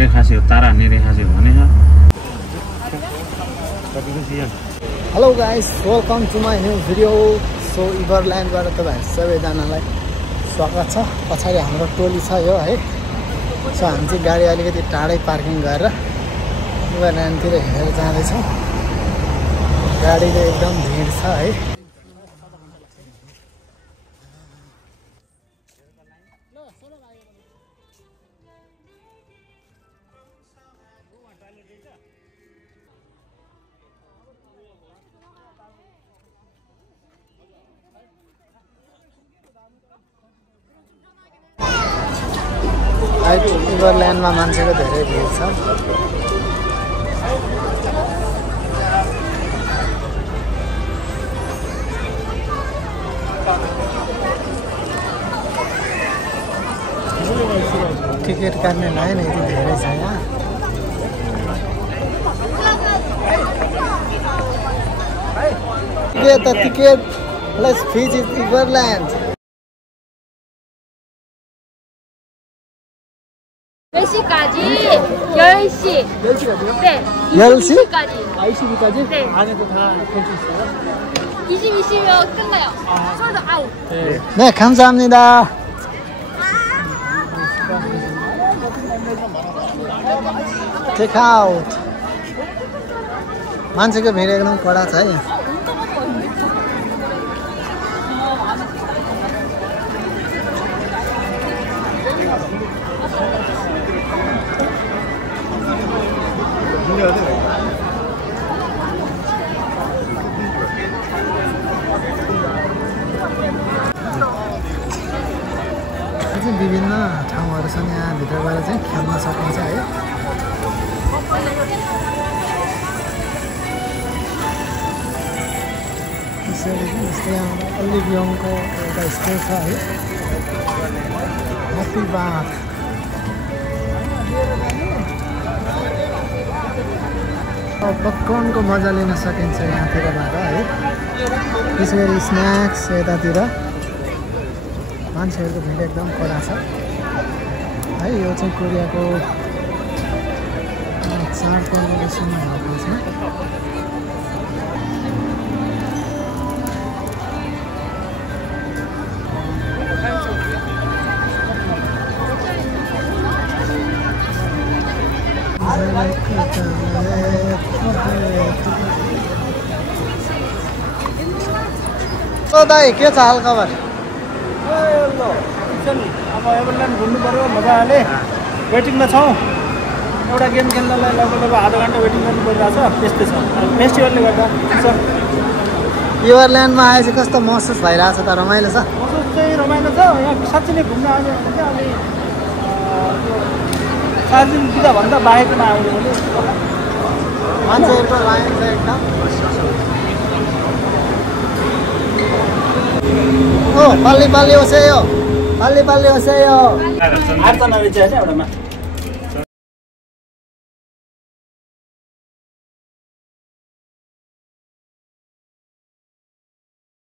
रेखा से तारा हान्ने रेखा से भने hello guys, welcome to my new video. So इभरल्यान्डबाट तपाईहरु सबैजनालाई स्वागत छ। पछाडि हाम्रो टोली छ यो है। सो हामी चाहिँ गाडी अलिकति टाढै पार्किङ गरेर इभरल्यान्डतिर हेरेर जाँदैछौँ। गाडीले एकदम भिड छ है। इभरल्यान्डमा मान्छेको धेरै भिड छ। टिकट काट्ने लाइन यति धेरै छ यहाँ। Ticket plus visit Everland।10시까지 10시. 10시까지요? 네. 10시까지? 10시까지? 네. 안에도 다 될 수 있어요? 22시면 끝나요. 솔드 아웃. 네, 감사합니다. Takeout. मान्छेको भिड एकदम कडा छ है। विभिन्न ठाउँहरू छन् यहाँ भित्र गएर चाहिँ खेल्न सकिन्छ है। जस्तै यहाँ ओलिभियमको एउटा स्कुल छ है। ह्याप्पी बाथ। पपकर्नको मजा लिन सकिन्छ यहाँतिरबाट है। त्यसरी स्न्याक्स यतातिर मान्छेहरूको भिड एकदम कडा छ है। यो चाहिँ कोरियाको चाडको समय भएको छ। दाइ के छ हालखबर? अब एभरल्यान्ड घुम्नु पर्यो मजाले। वेटिङमा छौँ। एउटा गेम खेल्नलाई लगभग आधा घन्टा वेटिङ गर्नु परिरहेको छ। त्यस्तै छ फेस्टिभलले गर्दा। इभरल्यान्डमा आएपछि कस्तो महसुस भइरहेछ त? रमाइलो छ? महसुस चाहिँ रमाइलो छ। यहाँ साँच्चै नै घुम्न आयो भने चाहिँ अलि 4 दिन बिदाभन्दा बाहेकमा आउने भने मान्छेहरूको लाइन छ एकदम। ओ पाल्ली ओसेयो, पाल्ली ओसेयो। 8 जना रहेछ होइन एउटामा।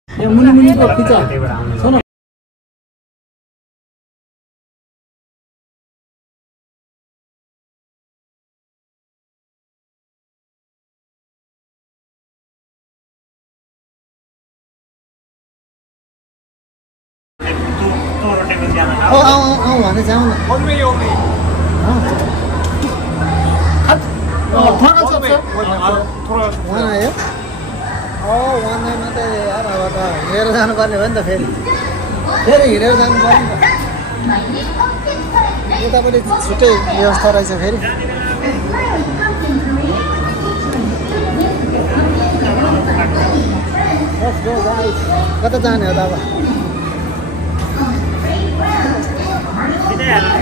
यो मुनिको पिज्जा सुन। भने जाउँ न। वान आयो? वानमा मात्रै यार। अब त हिँडेर जानुपर्ने भयो नि त। फेरि हिँडेर जानु पर्यो नि त। यतापट्टि छुट्टै व्यवस्था रहेछ फेरि। कता जाने हो त अब?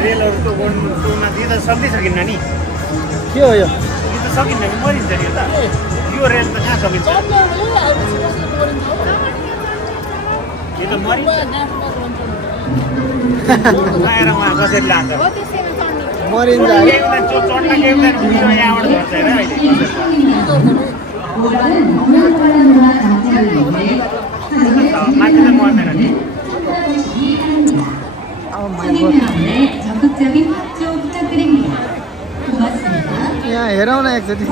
रेलहरुको टोमा दिँदा सक्दै सकिन्न नि। के हो यो? दिँदा सकिन्न नि, मरिन्छ नि त। यो रेल त कहाँ सकिन्छ? यो त मरिन्छ। आएर उहाँ कसरी लान्छ? मरिन्छ। चढ्न के हुँदैन यहाँबाट झर्छ हेर अहिले। मान्छे त मर्दैन नि। 적극적인 협조 부탁드립니다. यहाँ हेरौँ न एकचोटि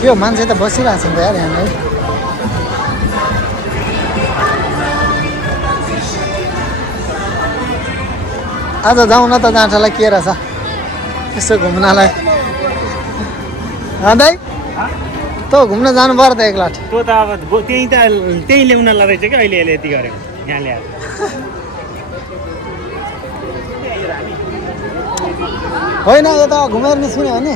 के हो मान्छे त बसिरहेको छ नि त यार यहाँ है आज जाउँ न त जाँठालाई के रहेछ यसो घुम्नलाई दाइ त घुम्न जानु पर्यो त एकलाट त्यो त अब त्यही ल्याउनलाई रहेछ कि अहिले यति गरेको यहाँ ल्याएर होइन यता घुमेर निस्किने हो नि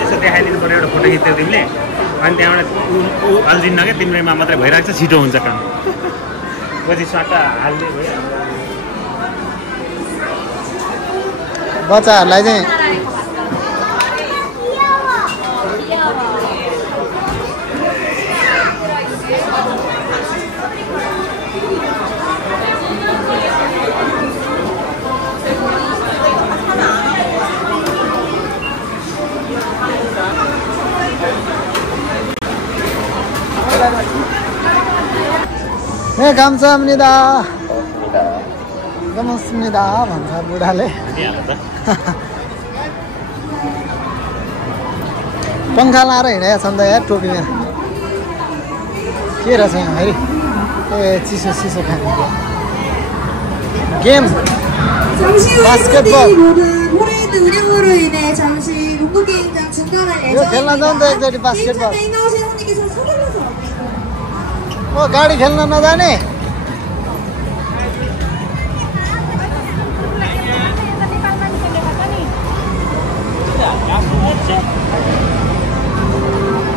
यसो देखाइदिनु पर्यो एउटा फोटो खिच्थ्यौ तिमीले अनि त्यहाँबाट ऊ हालिदिन्न क्या तिम्रोमा मात्रै भइरहेको छ छिटो हुन्छ काम पछि सट्टा हाल्ने भयो बच्चाहरूलाई चाहिँ ए 감사합니다. 고맙습니다 भन्छ बुढाले पङ्खा लाएर हिँडेको छ नि त यार टोपीमा के रहेछ यहाँ है ए चिसो चिसो खाने गेम 바스켓볼 코레이드 운영으로 인해 잠시 농구 게임장 중단할 이거 खेल्न जाउँ त एकचोटि बास्केटबल 게임장에 나오신 손님께서 서둘러서 गाडी खेल्न नजाने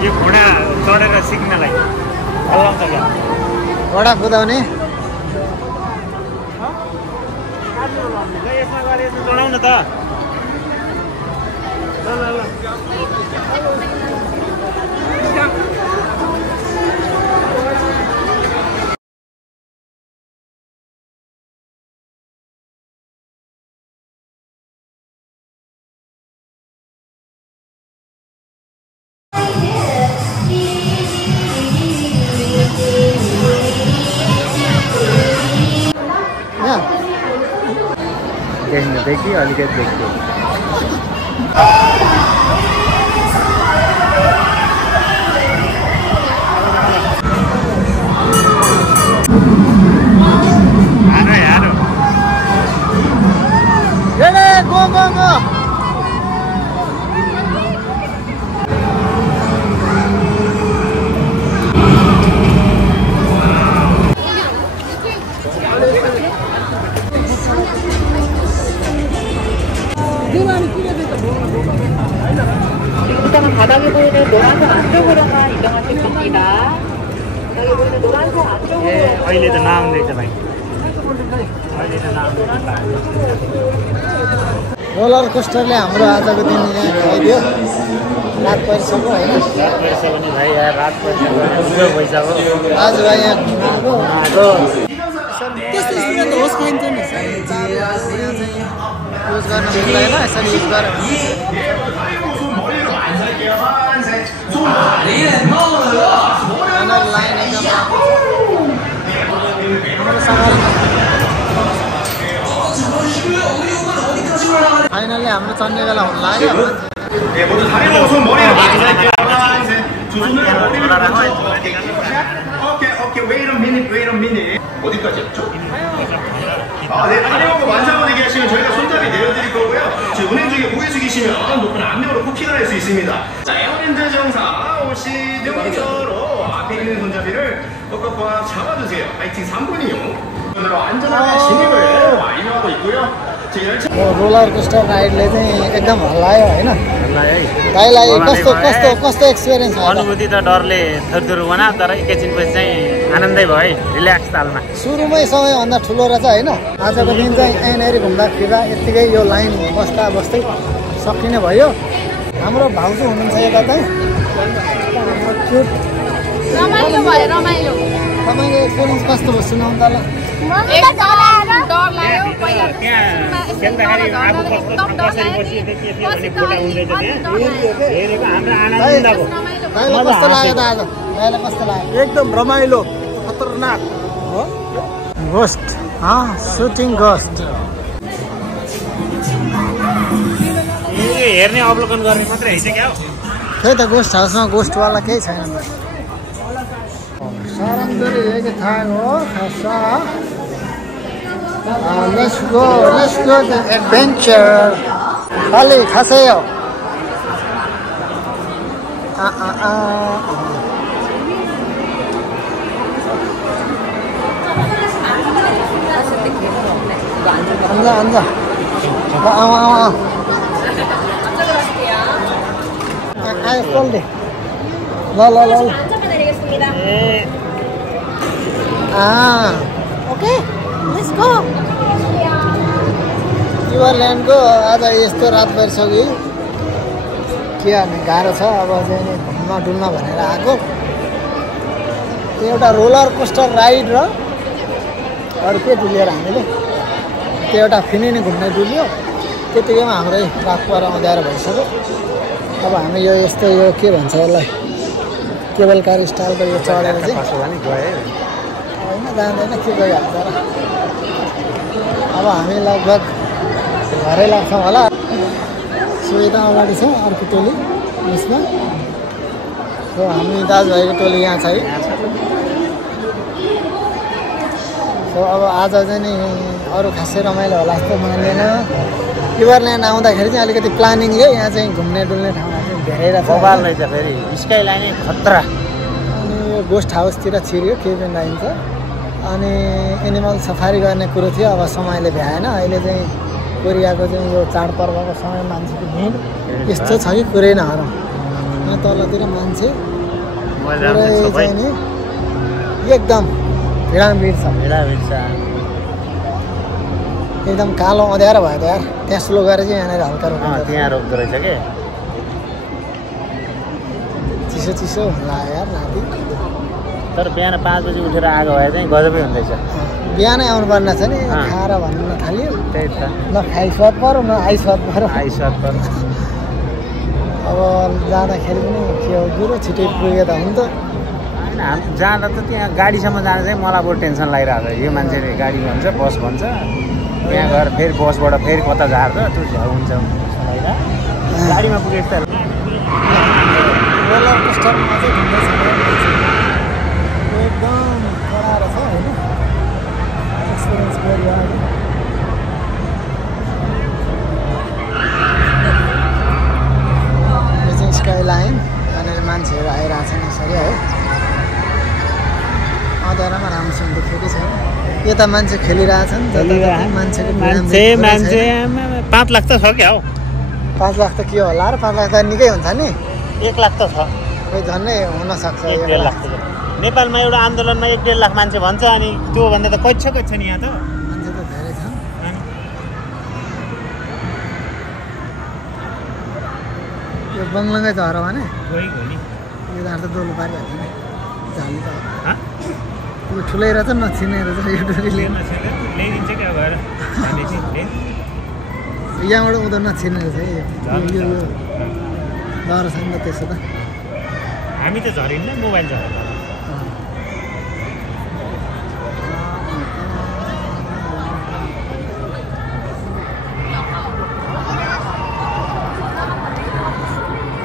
यो घोडा चढेर सिक्नलाई हल्लाउँछ क्या घोडा कुदाउने यसमा गएर यसो जोडाउ न त ल ल देख्नुदेखि अलिकति देख्छु 지금부터는 바닥에 보이는 노란색 안쪽으로만 이동하실 겁니다. 바닥에 보이는 노란색 안쪽으로. अहिले त नआउँदैछ भाइ अहिले त नआउँदैछ रोलर कोस्टरले हाम्रो आजको दिन यहाँ भइदियो रात परिसक्यो होइन रात परिसक्यो नि भाइ यहाँ रात परिसक्यो भइसक्यो आज भाइ यहाँ घुमाएको त्यस्तो स्टुडेन्ट होस् खाइन्छ नि युज गर्न मिल्दैन यसरी युज गरेर लाइन एकदम फाइनल्ली हाम्रो चढ्ने बेला हुन लाग्यो 모두 다리로 손 머리에 두 손을 머리를 오케이 wait a minute 어디까지였죠? 네 다리하고 완상을 얘기하시면 저희가 손잡이 내려드릴 거고요 지금 운행 중에 고개 숙이시면 높은 압력으로 쿠킹을 할 수 있습니다 자 에어랜드 정사 혹시 등원서로 앞에 있는 손잡이를 꽉꽉 잡아주세요 파이팅 3분이요 오늘은 안전하게 진입을 완료하고 있고요 roller coaster राइडले चाहिँ एकदम हल्लायो होइन भाइलाई कस्तो कस्तो कस्तो एक्सपिरियन्स भयो अनुभूति त डरले थरथर बना तर एकैछिनपछि चाहिँ आनन्दै भयो है रिल्याक्स तालमा सुरुमै सबैभन्दा ठुलो रहेछ होइन आजको दिन चाहिँ यहीँनिर घुम्दा फिर्दा यत्तिकै यो लाइन बस्दा बस्दै सकिने भयो हाम्रो भाउजू हुनुहुन्छ यता चाहिँ हाम्रो क्युट रमाइलो भयो रमाइलो तपाईँको एक्सपिरियन्स कस्तो भयो सुनाउनु त ल डर लाग्यो पहिला त्यहाँ खेल्दाखेरि आफू कसरी बसिएको थियो के थियो भन्ने फोटो हुँदैछ त्यहाँ हेरेको हाम्रो आनन्दको दाइलाई कस्तो लाग्यो त आज दाइलाई कस्तो लाग्यो एकदम रमाइलो खतरनाक हो घोस्ट सुटिङ घोस्ट हेर्ने अवलोकन गर्ने मात्रै हैछ क्या हो त्यही त गोस्ट हाउसमा गोस्टवाला केही छैन सरमदुरी हेगे थाहा हो खासा let's go to adventure खाली खासै हो 앉아 आऊ आयो खोल्दे ल ओके लेट्स गो युवरल्यान्डको आज यस्तो रात परिसक्यो के गर्ने गाह्रो छ अब चाहिँ घुम्न डुल्न भनेर आएको त्यो एउटा रोलर कोस्टर राइड र अरू के डुलिएर हामीले त्यो एउटा फिनिनी घुम्ने डुल्यो त्यतिकैमा हाम्रै रात पर अँध्यारो भइसक्यो अब हामी यो यस्तो यो के भन्छ यसलाई केबल कार स्टाइलको यो चढेर चाहिँ होइन जाँदैन के गइहाल्छ र अब हामी लगभग घरै लाग्छौँ होला सो यता अगाडि छ अर्को टोली यसमा सो हामी दाजुभाइको टोली यहाँ छ है सो अब आज चाहिँ नि अरू खासै रमाइलो होला जस्तो मान्दैन युवरल्यान्ड आउँदाखेरि चाहिँ अलिकति प्लानिङले यहाँ चाहिँ घुम्ने डुल्ने ठाउँमा चाहिँ धेरै रहेछ मोबाइल रहेछ फेरि स्काई लाइन खतरा अनि यो गोस्ट हाउसतिर छिर्यो केबिन लाइन्छ अनि एनिमल सफारी गर्ने कुरो थियो अब समयले भ्याएन अहिले चाहिँ कोरियाको चाहिँ यो चाडपर्वको समय मान्छेको भिड यस्तो छ कि कुरै नहरौँ यहाँ तलतिर मान्छे पुरै चाहिँ नि एकदम भिडाभिड छ एकदम कालो अँध्यारो भयो त यार त्यहाँ स्लो गरेर चाहिँ यहाँनिर हल्का त्यहाँ रोक्दो रहेछ के चिसो चिसो लाग्यो यार राति तर बिहान 5 बजी उठेर आएको भए चाहिँ गजबै हुँदैछ बिहानै आउनुपर्ने छ नि खाएर भन्नु थाल्यो त्यही त न खाइ स्वाद पऱ्यो न आइ स्वाद पऱ्यो अब जाँदाखेरि पनि के हो कुरो छिटै पुग्यो त हुन्थ्यो होइन जाँदा त त्यहाँ गाडीसम्म जाँदा चाहिँ मलाई बरु टेन्सन लागिरहेको छ यो मान्छेले गाडी भन्छ बस भन्छ त्यहाँ गएर फेरि बसबाट फेरि कता झार्छ त्यो झ्याउ हुन्छ गाडीमा पुगेको त रोलर कोस्टरमा चाहिँ घुम्दैछ एकदम कराएर छ होइन एक्सपिरियन्स गरियो यो चाहिँ स्काई लाइन यहाँनिर मान्छेहरू आइरहेछन् यसरी है अँध्यारोमा राम्रोसँग देखेकै छैन यता मान्छे खेलिरहेछन् मान्छेको 5 लाख त छ क्या हो 5 लाख त के होला र 5 लाख त निकै हुन्छ नि 1 लाख त छ खोइ झन्डै हुनसक्छ 1.5 लाख नेपालमा एउटा आन्दोलनमा 1.5 लाख मान्छे भन्छ अनि त्योभन्दा त कच्छ नि यहाँ त मान्छे त धेरै छन् यो बङ्गलकै झर भने यो धार त दोलो पारिहाल्छ नि झाली त यो ठुलै रहेछ नछिने रहेछ यो डोरीले ल्याइदिन्छ क्या गएर यहाँबाट उँधो नछिने रहेछ यो डर छैन त्यसो त हामी त झरिन्न मोबाइल झरेर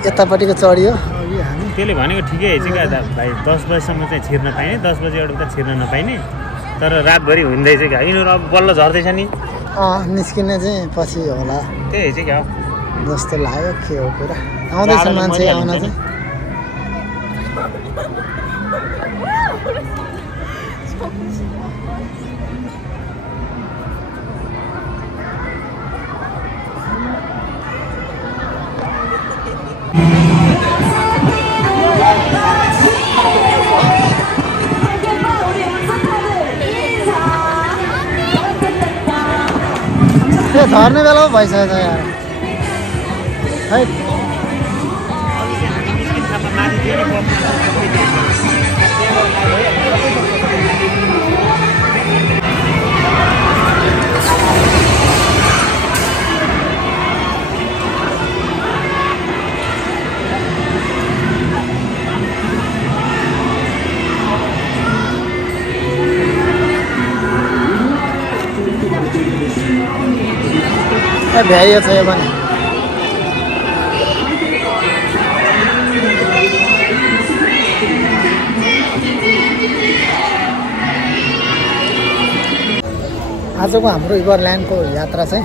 यतापट्टिको चढियो अघि हामी त्यसले भनेको ठिकै छ क्या भाइ 10 बजीसम्म चाहिँ छिर्न पाइने 10 बजीबाट उता छिर्न नपाइने तर रातभरि हुँदैछ क्या यिनीहरू अब बल्ल झर्दैछ नि निस्किने चाहिँ पछि होला त्यही चाहिँ क्या जस्तो लाग्यो के हो कुरा आउँदैछ मान्छे आउन चाहिँ झर्ने बेला पो भइसकेछ यार है भ्याइयो छ यो पनि आजको हाम्रो इभरल्यान्डको यात्रा चाहिँ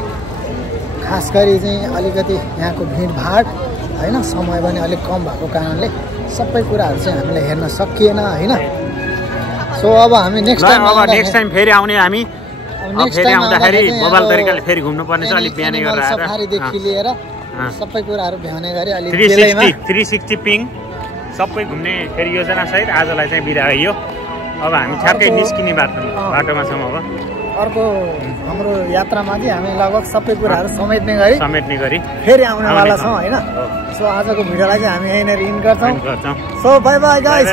खास गरी चाहिँ अलिकति यहाँको भिडभाड होइन समय पनि अलिक कम भएको कारणले सबै कुराहरू चाहिँ हामीले हेर्न सकिएन होइन सो अब हामी नेक्स्ट टाइम फेरि आउने हामी फेरि आउँदाखेरि मोबाइल तरिकाले फेरि घुम्नु पर्ने छ अलिक बिहानै गरेर आएर सफारीदेखि लिएर सबै कुराहरू भ्याउने गरी अलि 360 पिङ सबै घुम्ने फेरि योजना सहित आजलाई चाहिँ बिदा यो अब हामी ठ्याक्कै निस्किने बाटोमा छौँ अब अर्को हाम्रो यात्रामा चाहिँ हामी लगभग सबै कुराहरू समेट्ने गरी फेरि आउनेवाला छौँ होइन सो आजको भिडियोलाई चाहिँ हामी यहीँनिर इन गर्छौँ सो बाई बाई गाइस